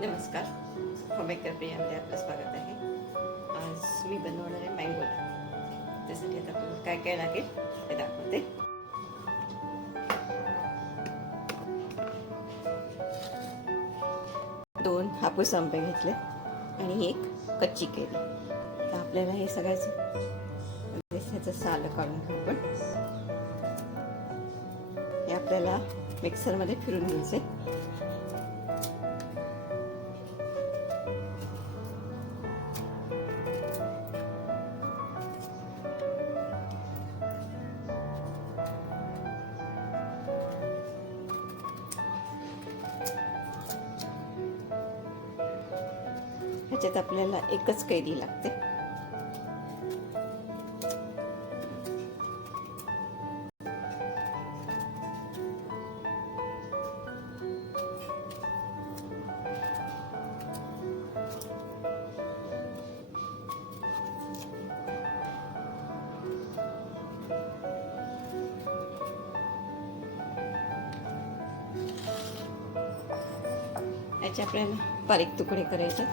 नमस्कार, होममेकर प्रियामध्ये आपलं स्वागत आहे. आज मी बनवणार आहे मँगो. त्यासाठी आता आपल्याला काय काय लागेल ते दाखवते. दोन हापूस आंबे घेतले आणि एक कच्ची केळी. तर आपल्याला हे सगळ्याचं ह्याचं साल काढून घेऊ. आपण हे आपल्याला मिक्सरमध्ये फिरून घ्यायचे. ह्याच्यात आपल्याला एकच कैरी लागते. याचे आपल्याला बारीक तुकडे करायचे.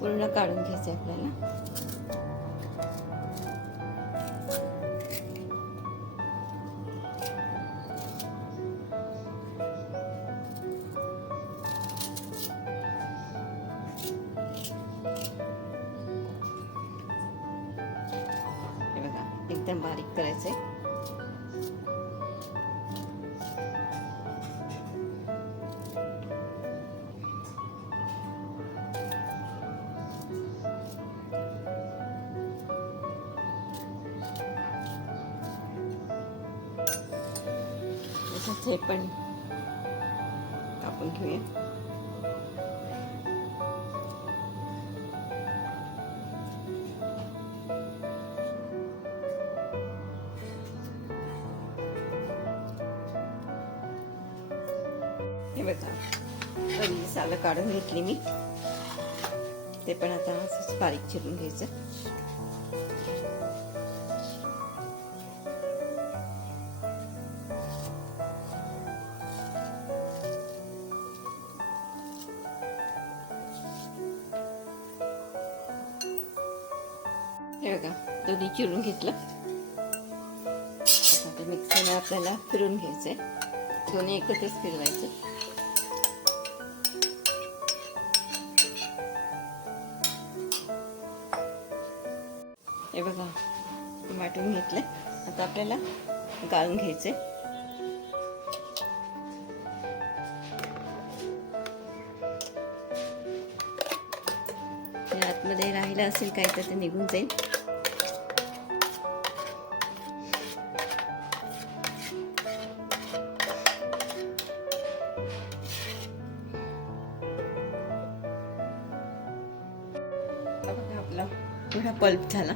पूर्ण काढून घ्यायचं आपल्याला. हे बघा, एकदम बारीक करायचंय. हे पण कापून घेऊया. हे बघा, पहिली सालं काढून घेतली मी. ते पण आता असंच बारीक चिरून घ्यायचं. हे बघा, दोन्ही चिरून घेतलं. आता ते मिक्सरला आपल्याला फिरून घ्यायचंय. दोन्ही एकत्रच फिरवायचं. हे बघा, वाटून घेतलंय. आता आपल्याला गाळून घ्यायचंय. आतमध्ये राहिलं असेल काय तर ते निघून जाईल. आपला पुरा पल्प झाला.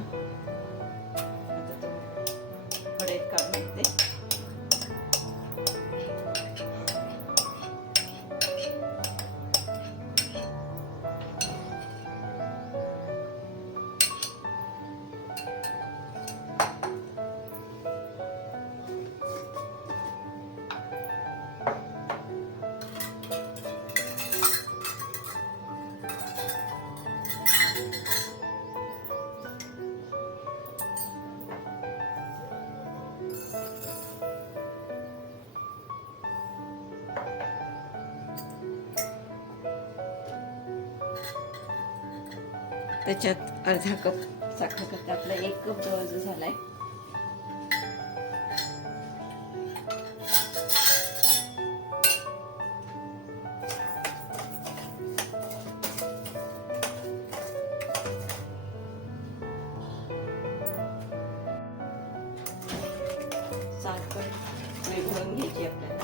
आता तो कढईत काढून घेते. त्याच्यात अर्धा कप साखर टाकते. आपला 1 कप जवळ झालाय. साखर विरघळून घ्यायची आपल्याला.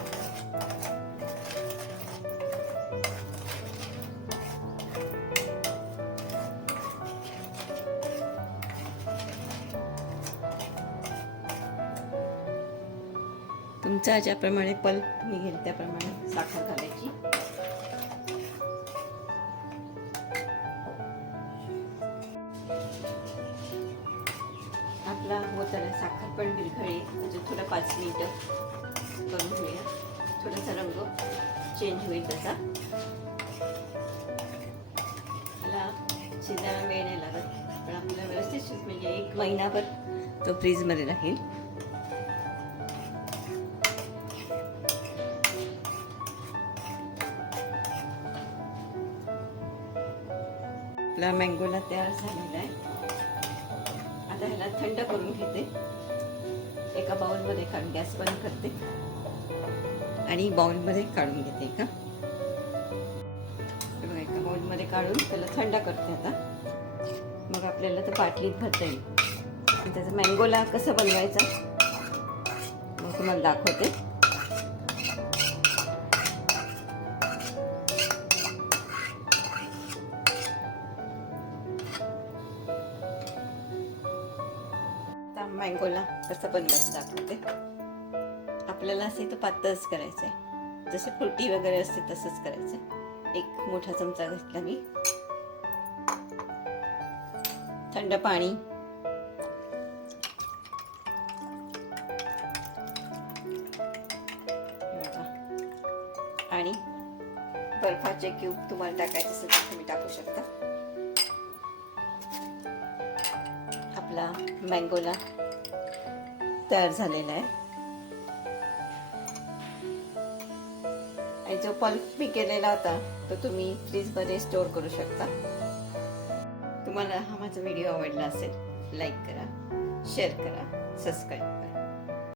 तुमचा ज्याप्रमाणे पल्प निघेल त्याप्रमाणे साखर घालायची. आपला होताना साखर पण विरघळली, म्हणजे थोडं 5 मिनिटं करून घेऊया. थोडासा रंग चेंज होईल त्याचा. मला शिजायला वेळ नाही लागत, पण आपल्याला व्यवस्थित म्हणजे 1 महिनाभर तो फ्रीजमध्ये राहील. आपला मँगोला तयार झालेला आहे. आता ह्याला थंड करून घेते. एका बाउलमध्ये काढून गॅस बंद करते आणि बाउलमध्ये काढून घेते. बघा, एका बाउलमध्ये काढून त्याला थंड करते. आता मग आपल्याला तर बाटलीत भरता येईल. त्याचं मँगोला कसं बनवायचं मग तुम्हाला दाखवते. मँगोला कसं बनवायचं दाखवते. आपल्याला असे तर पातळच करायचं आहे, जसे फ्रुटी वगैरे असते तसंच करायचं. 1 मोठा चमचा घेतला मी थंड पाणी, आणि बर्फाचे क्यूब तुम्हाला टाकायचे असेल तर तुम्ही टाकू शकता. आपला मँगोला तयार झालेला आहे. आणि जो पल्प मी केलेला होता तो तुम्ही फ्रीजमध्ये स्टोअर करू शकता. तुम्हाला हा माझा व्हिडिओ आवडला असेल, लाईक करा, शेअर करा, सबस्क्राईब करा.